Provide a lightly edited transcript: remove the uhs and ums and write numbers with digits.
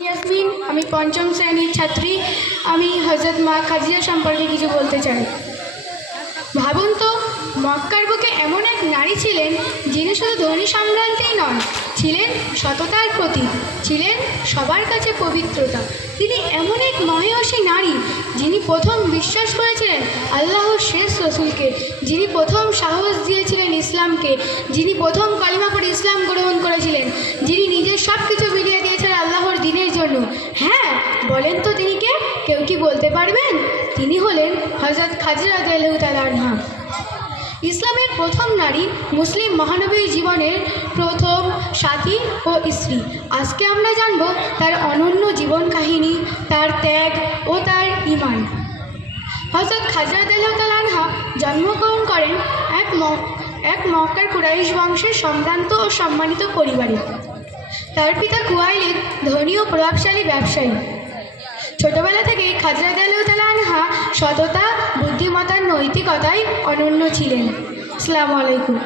ইয়াসমিন, আমি পঞ্চম শ্রেণীর ছাত্রী। আমি হযরত মা খাদিজা সম্পর্কে কিছু বলতে চাই। ভাবুন তো, মক্কার বুকে এমন এক নারী ছিলেন যিনি শুধু ধনী সম্ভ্রান্তিই নন, ছিলেন সততার প্রতীক, ছিলেন সবার কাছে পবিত্রতা। তিনি এমন এক মহিয়সী নারী যিনি প্রথম বিশ্বাস করেছিলেন আল্লাহর শেষ রসুলকে, যিনি প্রথম সাহস দিয়েছিলেন ইসলামকে, যিনি প্রথম কালিমা পড়ে ইসলাম গ্রহণ করেছিলেন, যিনি নিজের সব কিছু বিলিয়ে দিয়েছেন আল্লাহর দ্বীনের জন্য। হ্যাঁ, বলেন তো তিনি কে? কেউ কি বলতে পারবেন? তিনি হলেন হযরত খাদিজা রাদিয়াল্লাহু তাআলা আনহা। ইসলামের প্রথম নারী, মুসলিম মহানবীর জীবনের প্রথম সাথী ও স্ত্রী। আজকে আমরা জানব তার অনন্য জীবন কাহিনী, তার ত্যাগ ও তার ঈমান। হযরত খাদিজা রাদিয়াল্লাহু তাআলা আনহা জন্মগ্রহণ করেন এক মক্কার কুরাইশ বংশের সম্ভ্রান্ত ও সম্মানিত পরিবারে। তার পিতা খুয়াইলিদ ধনী ও প্রভাবশালী ব্যবসায়ী। ছোটবেলা থেকেই খাদিজা রাদিয়াল্লাহু তাআলা আনহা সততা, বুদ্ধিমত্তার নৈতিকতায় অনন্য ছিলেন। আসসালামু আলাইকুম।